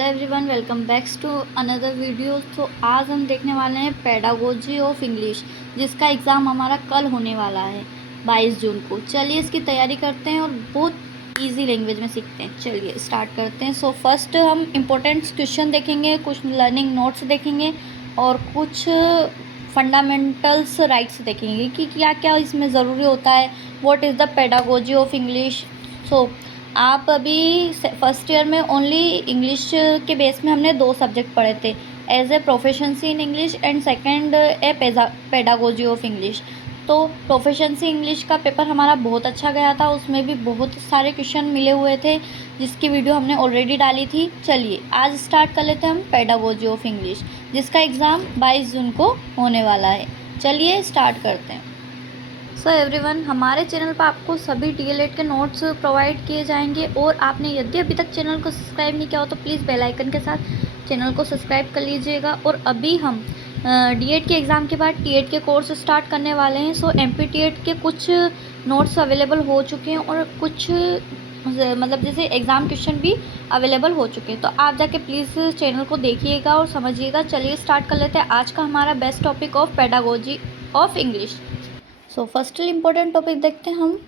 Hello everyone, welcome back to another video. तो आज हम देखने वाले हैं पेडागोजी ऑफ इंग्लिश, जिसका एग्ज़ाम हमारा कल होने वाला है 22 जून को। चलिए इसकी तैयारी करते हैं और बहुत इजी लैंग्वेज में सीखते हैं। चलिए स्टार्ट करते हैं। सो फर्स्ट हम इम्पोर्टेंट क्वेश्चन देखेंगे, कुछ लर्निंग नोट्स देखेंगे और कुछ फंडामेंटल्स राइट्स देखेंगे कि क्या क्या इसमें ज़रूरी होता है। What is the pedagogy of English. So आप अभी फर्स्ट ईयर में ओनली इंग्लिश के बेस में हमने 2 सब्जेक्ट पढ़े थे, as a proficiency in English and second a pedagogy of English. तो प्रोफिशिएंसी इंग्लिश का पेपर हमारा बहुत अच्छा गया था, उसमें भी बहुत सारे क्वेश्चन मिले हुए थे जिसकी वीडियो हमने ऑलरेडी डाली थी। चलिए आज स्टार्ट कर लेते हैं हम पेडागोजी ऑफ इंग्लिश, जिसका एग्ज़ाम 22 जून को होने वाला है। चलिए स्टार्ट करते हैं। सो एवरीवन, हमारे चैनल पर आपको सभी डीएलएड के नोट्स प्रोवाइड किए जाएंगे और आपने यदि अभी तक चैनल को सब्सक्राइब नहीं किया हो तो प्लीज़ बेल आइकन के साथ चैनल को सब्सक्राइब कर लीजिएगा। और अभी हम डीएड के एग्ज़ाम के बाद टीएड के कोर्स स्टार्ट करने वाले हैं। सो एमपीटीएड के कुछ नोट्स अवेलेबल हो चुके हैं और कुछ मतलब जैसे एग्ज़ाम क्वेश्चन भी अवेलेबल हो चुके हैं। तो आप जाके प्लीज़ चैनल को देखिएगा और समझिएगा। चलिए स्टार्ट कर लेते हैं आज का हमारा best topic of pedagogy of English. So firstly important topic देखते हैं हम,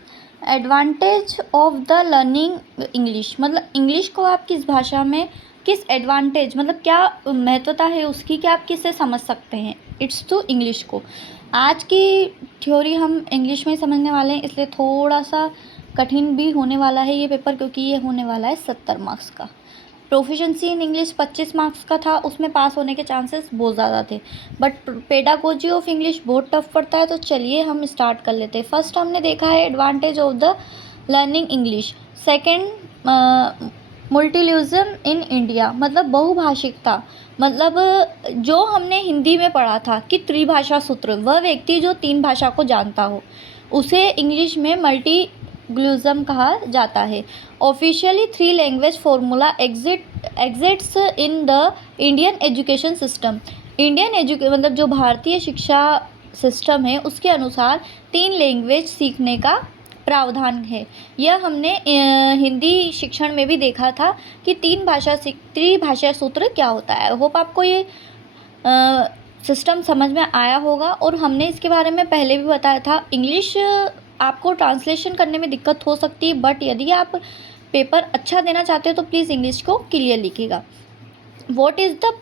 advantage of the learning English. मतलब इंग्लिश को आप किस भाषा में किस एडवांटेज, मतलब क्या महत्वता है उसकी, क्या आप किससे समझ सकते हैं इट्स टू इंग्लिश को। आज की थ्योरी हम इंग्लिश में ही समझने वाले हैं, इसलिए थोड़ा सा कठिन भी होने वाला है ये पेपर, क्योंकि ये होने वाला है 70 मार्क्स का। प्रोफिशिएंसी इन इंग्लिश 25 मार्क्स का था, उसमें पास होने के चांसेस बहुत ज़्यादा थे, बट पेडागोजी ऑफ इंग्लिश बहुत टफ पड़ता है। तो चलिए हम स्टार्ट कर लेते हैं। फर्स्ट हमने देखा है advantage of the learning English. Second multilingualism in India, मतलब बहुभाषिकता। मतलब जो हमने हिंदी में पढ़ा था कि त्रिभाषा सूत्र, वह व्यक्ति जो 3 भाषा को जानता हो उसे इंग्लिश में मल्टीलिंगुइज्म कहा जाता है। Officially 3 language formula exits in the Indian education system. मतलब जो भारतीय शिक्षा सिस्टम है उसके अनुसार 3 लैंग्वेज सीखने का प्रावधान है। यह हमने हिंदी शिक्षण में भी देखा था कि त्रिभाषा सूत्र क्या होता है। होप आपको ये सिस्टम समझ में आया होगा और हमने इसके बारे में पहले भी बताया था। इंग्लिश आपको ट्रांसलेशन करने में दिक्कत हो सकती है, बट यदि आप पेपर अच्छा देना चाहते हो तो प्लीज़ इंग्लिश को क्लियर लिखिएगा। What is the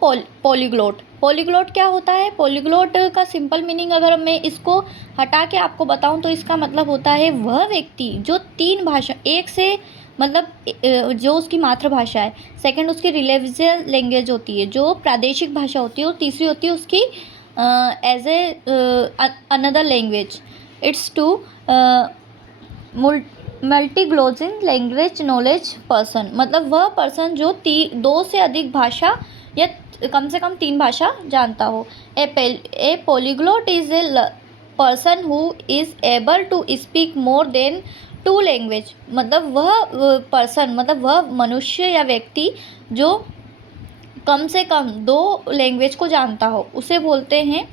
polyglot. Polyglot क्या होता है? पॉलीग्लोट का सिंपल मीनिंग अगर मैं इसको हटा के आपको बताऊं तो इसका मतलब होता है वह व्यक्ति जो 3 भाषा, एक से मतलब जो उसकी मातृभाषा है, सेकंड उसकी रिलीजियस लैंग्वेज होती है जो प्रादेशिक भाषा होती है, और तीसरी होती है उसकी as a another language. It's to multiglossing language knowledge person, मतलब वह पर्सन जो 2 से अधिक भाषा या कम से कम 3 भाषा जानता हो। A polyglot is a person who is able to speak more than 2 language. मतलब वह पर्सन, मतलब वह मनुष्य या व्यक्ति जो कम से कम 2 लैंग्वेज को जानता हो उसे बोलते हैं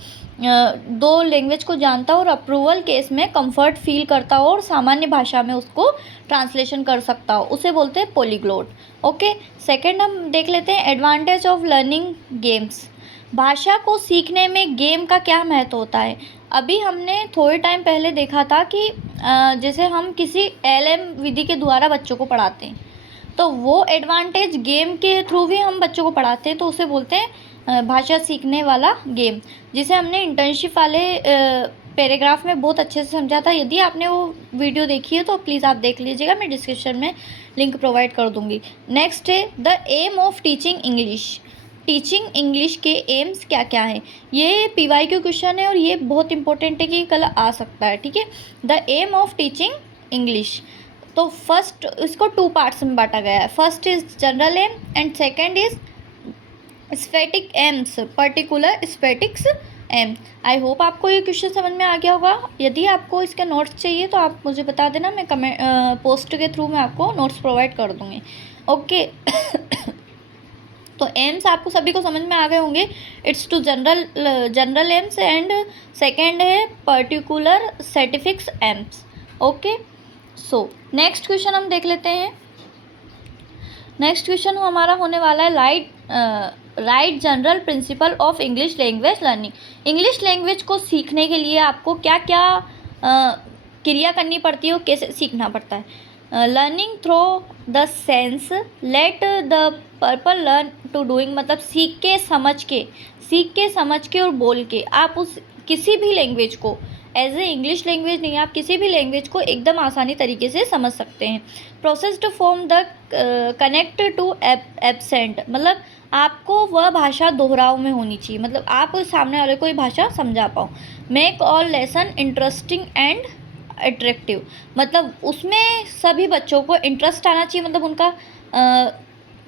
2 लैंग्वेज को जानता हो और अप्रूवल केस में कंफर्ट फील करता हो और सामान्य भाषा में उसको ट्रांसलेशन कर सकता हो, उसे बोलते हैं पॉलीग्लोट। ओके, सेकंड हम देख लेते हैं एडवांटेज ऑफ लर्निंग गेम्स। भाषा को सीखने में गेम का क्या महत्व होता है। अभी हमने थोड़े टाइम पहले देखा था कि जैसे हम किसी एलएम विधि के द्वारा बच्चों को पढ़ाते हैं तो वो एडवांटेज गेम के थ्रू भी हम बच्चों को पढ़ाते हैं, तो उसे बोलते हैं भाषा सीखने वाला गेम, जिसे हमने इंटर्नशिप वाले पैराग्राफ में बहुत अच्छे से समझा था। यदि आपने वो वीडियो देखी है तो प्लीज़ आप देख लीजिएगा, मैं डिस्क्रिप्शन में लिंक प्रोवाइड कर दूँगी। नेक्स्ट है the aim of teaching English. Teaching English के एम्स क्या क्या हैं, ये PYQ क्वेश्चन है और ये बहुत इंपॉर्टेंट है कि कल आ सकता है। ठीक है, the aim of teaching English. तो फर्स्ट इसको 2 पार्ट्स में बांटा गया है। First is general aim and second is static aims, particular statics aim. I hope आपको ये क्वेश्चन समझ में आ गया होगा। यदि आपको इसके नोट्स चाहिए तो आप मुझे बता देना, मैं कमेंट पोस्ट के थ्रू मैं आपको नोट्स प्रोवाइड कर दूँगी। ओके तो एम्स आपको सभी को समझ में आ गए होंगे। It's two general aims and second है particular statics aims. Okay, so next question हम देख लेते हैं। नेक्स्ट क्वेश्चन हमारा होने वाला है right general principle of English language learning. English language को सीखने के लिए आपको क्या क्या क्रिया करनी पड़ती है और कैसे सीखना पड़ता है। Learning through the sense, let the pupil learn to doing, मतलब सीख के समझ के और बोल के आप उस किसी भी लैंग्वेज को, एज ए इंग्लिश लैंग्वेज नहीं, आप किसी भी लैंग्वेज को एकदम आसानी तरीके से समझ सकते हैं। Proceed from the concrete to abstract, मतलब आपको वह भाषा दोहराव में होनी चाहिए, मतलब आप सामने वाले को ये भाषा समझा पाओ। Make all lesson interesting and attractive, मतलब उसमें सभी बच्चों को इंटरेस्ट आना चाहिए, मतलब उनका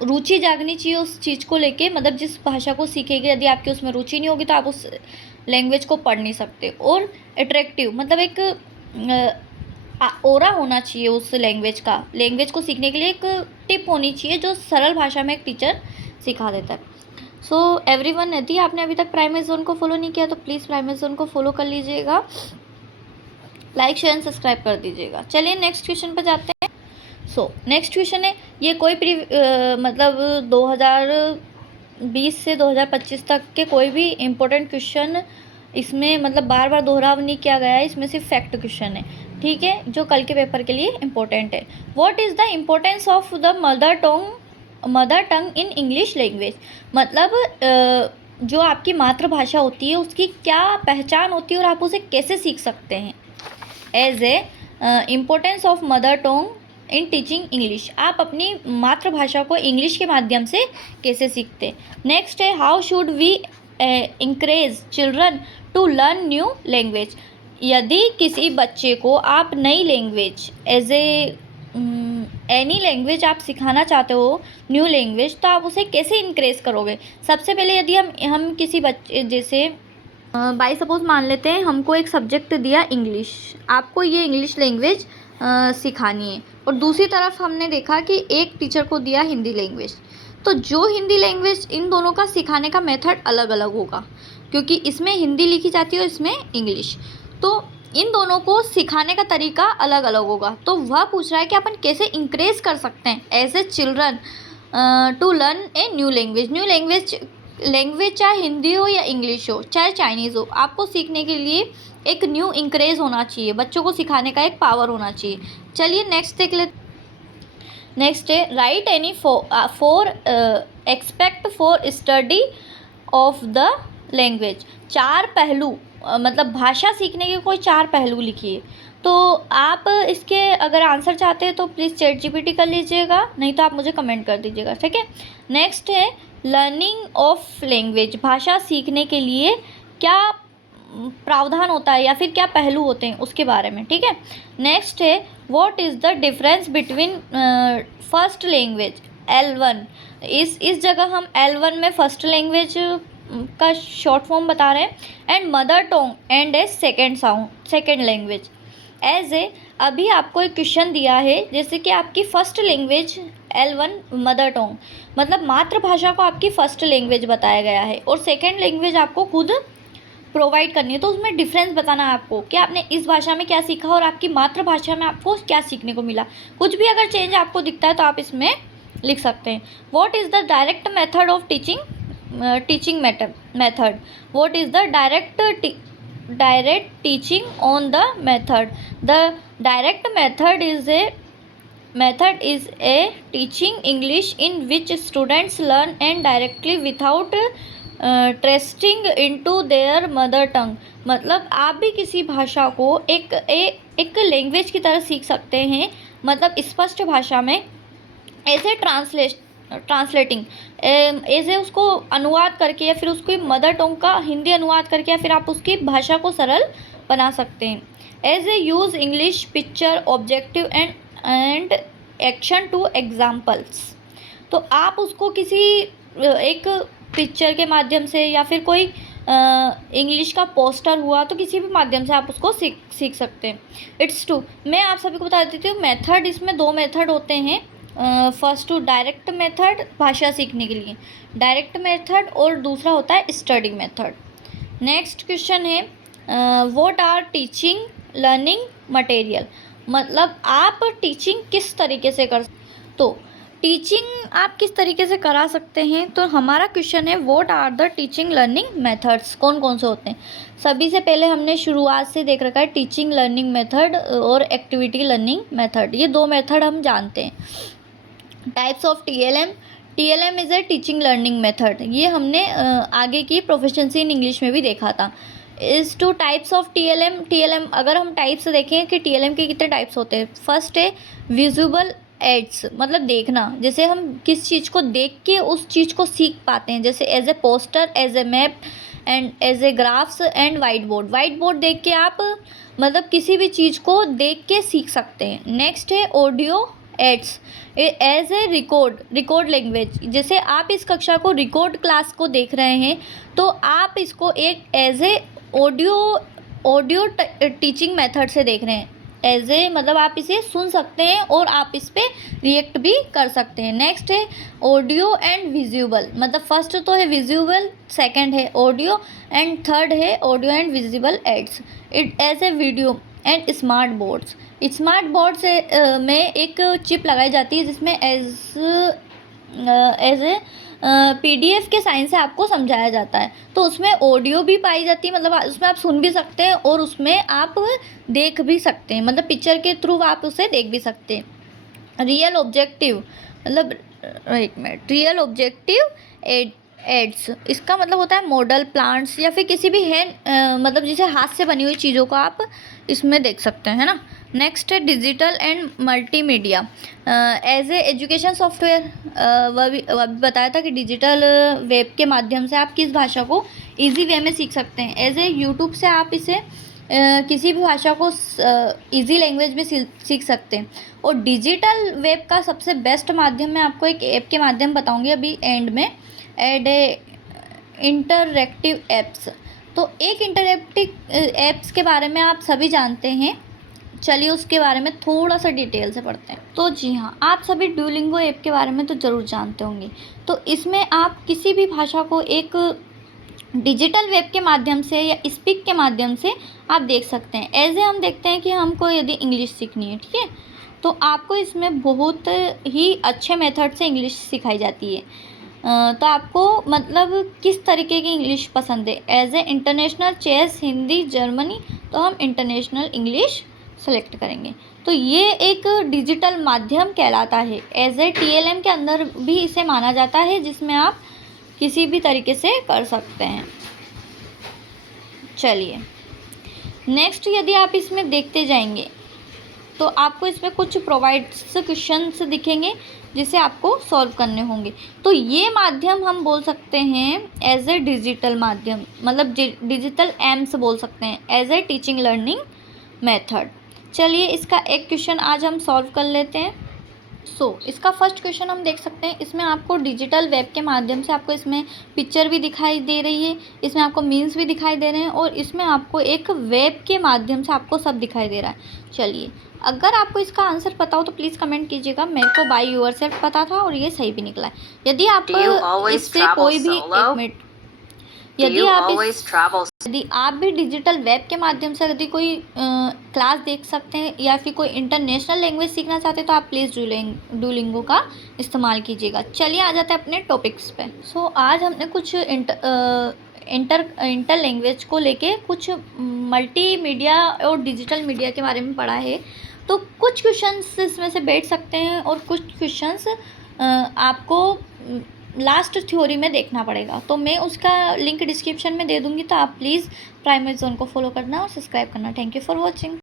रुचि जागनी चाहिए उस चीज़ को लेके, मतलब जिस भाषा को सीखेंगे यदि आपकी उसमें रुचि नहीं होगी तो आप उस लैंग्वेज को पढ़ नहीं सकते। और अट्रैक्टिव, मतलब एक ओरा होना चाहिए उस लैंग्वेज का, लैंग्वेज को सीखने के लिए एक टिप होनी चाहिए जो सरल भाषा में एक टीचर सिखा देता है। सो एवरीवन, यदि आपने अभी तक प्राइमरी जोन को फॉलो नहीं किया तो प्लीज़ प्राइमरी जोन को फॉलो कर लीजिएगा, लाइक शेयर एंड सब्सक्राइब कर दीजिएगा। चलिए नेक्स्ट क्वेश्चन पर जाते हैं। सो नेक्स्ट क्वेश्चन है, ये कोई मतलब 2020 से 2025 तक के कोई भी इम्पोर्टेंट क्वेश्चन इसमें मतलब बार बार दोहराव नहीं किया गया है, इसमें सिर्फ फैक्ट क्वेश्चन है, ठीक है, जो कल के पेपर के लिए इम्पोर्टेंट है। What is the importance of the mother tongue in English language, मतलब जो आपकी मातृभाषा होती है उसकी क्या पहचान होती है और आप उसे कैसे सीख सकते हैं। As a importance of mother tongue in teaching English, आप अपनी मातृभाषा को इंग्लिश के माध्यम से कैसे सीखते हैं। नेक्स्ट है, how should we encourage children to learn new language, यदि किसी बच्चे को आप नई language as a any language आप सिखाना चाहते हो, न्यू लैंग्वेज, तो आप उसे कैसे इंकरेज करोगे। सबसे पहले यदि हम किसी बच्चे, जैसे बाई सपोज मान लेते हैं हमको एक सब्जेक्ट दिया इंग्लिश, आपको ये इंग्लिश लैंग्वेज सिखानी है, और दूसरी तरफ हमने देखा कि एक टीचर को दिया हिंदी लैंग्वेज, तो जो हिंदी लैंग्वेज, इन दोनों का सिखाने का मेथड अलग अलग होगा, क्योंकि इसमें हिंदी लिखी जाती है और इसमें इंग्लिश, तो इन दोनों को सिखाने का तरीका अलग अलग होगा। तो वह पूछ रहा है कि अपन कैसे इंकरेज कर सकते हैं as a children to learn a new language. New language चाहे हिंदी हो या इंग्लिश हो, चाहे चाइनीज़ हो, आपको सीखने के लिए एक न्यू इंकरेज होना चाहिए, बच्चों को सिखाने का एक पावर होना चाहिए। चलिए नेक्स्ट देख लेते। नेक्स्ट है, right any four expect for study of the language, चार पहलू, मतलब भाषा सीखने के कोई चार पहलू लिखिए। तो आप इसके अगर आंसर चाहते हैं तो प्लीज़ चैट जीपीटी कर लीजिएगा, नहीं तो आप मुझे कमेंट कर दीजिएगा, ठीक है। नेक्स्ट है, लर्निंग ऑफ लैंग्वेज, भाषा सीखने के लिए क्या प्रावधान होता है या फिर क्या पहलू होते हैं उसके बारे में, ठीक है। नेक्स्ट है, what is the difference between first language L1, इस जगह हम L1 में फर्स्ट लैंग्वेज का शॉर्ट फॉर्म बता रहे हैं, and mother tongue and a second language. As a अभी आपको एक क्वेश्चन दिया है, जैसे कि आपकी first language L1 mother Tong, मतलब मातृभाषा को आपकी फर्स्ट लैंग्वेज बताया गया है, और सेकेंड लैंग्वेज आपको खुद प्रोवाइड करनी है, तो उसमें डिफरेंस बताना है आपको कि आपने इस भाषा में क्या सीखा और आपकी मातृभाषा में आपको क्या सीखने को मिला। कुछ भी अगर चेंज आपको दिखता है तो आप इसमें लिख सकते हैं। What is the direct method of teaching method, what is the direct teaching on the method, the direct method is a teaching English in which students learn and directly without translating into their mother tongue, मतलब आप भी किसी भाषा को एक language की तरह सीख सकते हैं, मतलब स्पष्ट भाषा में, ऐसे ट्रांसलेटिंग ऐसे उसको अनुवाद करके या फिर उसको मदर टंग का हिंदी अनुवाद करके, या फिर आप उसकी भाषा को सरल बना सकते हैं। As a use English picture objective and action to examples, तो आप उसको किसी एक पिक्चर के माध्यम से या फिर कोई इंग्लिश का पोस्टर हुआ, तो किसी भी माध्यम से आप उसको सीख सकते हैं। इट्स टू, मैं आप सभी को बता देती हूँ मेथड, इसमें दो मेथड होते हैं। फर्स्ट टू डायरेक्ट मेथड, भाषा सीखने के लिए डायरेक्ट मेथड, और दूसरा होता है स्टडी मेथड। नेक्स्ट क्वेश्चन है, what are teaching learning material, मतलब आप टीचिंग किस तरीके से कर, तो टीचिंग आप किस तरीके से करा सकते हैं, तो हमारा क्वेश्चन है what are the teaching learning methods, कौन कौन से होते हैं। सभी से पहले हमने शुरुआत से देख रखा है टीचिंग लर्निंग मेथड और एक्टिविटी लर्निंग मेथड, ये दो मेथड हम जानते हैं। Types of TLM, TLM is a teaching learning method, ये हमने आगे की प्रोफिशिएंसी इन इंग्लिश में भी देखा था। इस two types of TLM, TLM अगर हम टाइप्स देखें कि टीएलएम के कितने टाइप्स होते हैं। फर्स्ट है विजुअल एड्स, मतलब देखना, जैसे हम किस चीज़ को देख के उस चीज़ को सीख पाते हैं, जैसे as a poster, as a map and as a graphs and white board. White board देख के आप मतलब किसी भी चीज़ को देख के सीख सकते हैं। नेक्स्ट है audio aids, as a record language, जैसे आप इस कक्षा को रिकॉर्ड क्लास को देख रहे हैं तो आप इसको एक as a audio teaching method से देख रहे हैं, एज ए मतलब आप इसे सुन सकते हैं और आप इस पर रिएक्ट भी कर सकते हैं। नेक्स्ट है ऑडियो एंड विजुअल, मतलब फर्स्ट तो है विजुअल, सेकंड है ऑडियो एंड थर्ड है audio and visual aids. It as a video and smart boards, smart boards में एक चिप लगाई जाती है जिसमें एज ए पीडीएफ के साइन से आपको समझाया जाता है, तो उसमें ऑडियो भी पाई जाती है, मतलब उसमें आप सुन भी सकते हैं और उसमें आप देख भी सकते हैं, मतलब पिक्चर के थ्रू आप उसे देख भी सकते हैं। रियल ऑब्जेक्टिव, मतलब एक मिनट, रियल ऑब्जेक्टिव एड्स, इसका मतलब होता है मॉडल प्लांट्स या फिर किसी भी हैंड मतलब जैसे हाथ से बनी हुई चीज़ों को आप इसमें देख सकते हैं, है ना। नेक्स्ट है digital and multimedia, as a education software, वह भी बताया था कि डिजिटल वेब के माध्यम से आप किस भाषा को इजी वे में सीख सकते हैं। एज ए यूट्यूब से आप इसे किसी भी भाषा को इजी लैंग्वेज में सीख सकते हैं। और डिजिटल वेब का सबसे बेस्ट माध्यम मैं आपको एक ऐप के माध्यम बताऊंगी अभी एंड में, एड ए इंटरएक्टिव एप्स। तो एक इंटरएक्टिव एप्स के बारे में आप सभी जानते हैं, चलिए उसके बारे में थोड़ा सा डिटेल से पढ़ते हैं। तो जी हाँ, आप सभी ड्यूलिंगो ऐप के बारे में तो ज़रूर जानते होंगे। तो इसमें आप किसी भी भाषा को एक डिजिटल वेब के माध्यम से या स्पीक के माध्यम से आप देख सकते हैं। ऐसे हम देखते हैं कि हमको यदि इंग्लिश सीखनी है, ठीक है, तो आपको इसमें बहुत ही अच्छे मेथड से इंग्लिश सिखाई जाती है। तो आपको मतलब किस तरीके की इंग्लिश पसंद है, as a international, chess, Hindi, Germany, तो हम इंटरनेशनल इंग्लिश सेलेक्ट करेंगे। तो ये एक डिजिटल माध्यम कहलाता है। एज ए टीएलएम के अंदर भी इसे माना जाता है, जिसमें आप किसी भी तरीके से कर सकते हैं। चलिए नेक्स्ट, यदि आप इसमें देखते जाएंगे तो आपको इसमें कुछ प्रोवाइड्स क्वेश्चंस दिखेंगे जिसे आपको सॉल्व करने होंगे। तो ये माध्यम हम बोल सकते हैं एज ए डिजिटल माध्यम, मतलब डिजिटल एम्स बोल सकते हैं, as a teaching learning method. चलिए इसका एक क्वेश्चन आज हम सॉल्व कर लेते हैं। इसका फर्स्ट क्वेश्चन हम देख सकते हैं, इसमें आपको डिजिटल वेब के माध्यम से आपको इसमें पिक्चर भी दिखाई दे रही है, इसमें आपको मीन्स भी दिखाई दे रहे हैं और इसमें आपको एक वेब के माध्यम से आपको सब दिखाई दे रहा है। चलिए अगर आपको इसका आंसर पता हो तो प्लीज़ कमेंट कीजिएगा। मेरे को बाय योरसेल्फ पता था और ये सही भी निकला है। यदि आप इससे कोई भी एक मिनट, यदि आप भी डिजिटल वेब के माध्यम से यदि कोई क्लास देख सकते हैं या फिर कोई इंटरनेशनल लैंग्वेज सीखना चाहते हैं तो आप प्लीज़ डुओलिंगो का इस्तेमाल कीजिएगा। चलिए आ जाते हैं अपने टॉपिक्स पे। आज हमने कुछ इंटर लैंग्वेज को लेके कुछ मल्टीमीडिया और डिजिटल मीडिया के बारे में पढ़ा है। तो कुछ क्वेश्चंस इसमें से बैठ सकते हैं और कुछ क्वेश्चंस आपको लास्ट थ्योरी में देखना पड़ेगा। तो मैं उसका लिंक डिस्क्रिप्शन में दे दूँगी, तो आप प्लीज़ प्राइमरी जोन को फॉलो करना और सब्सक्राइब करना। Thank you for watching.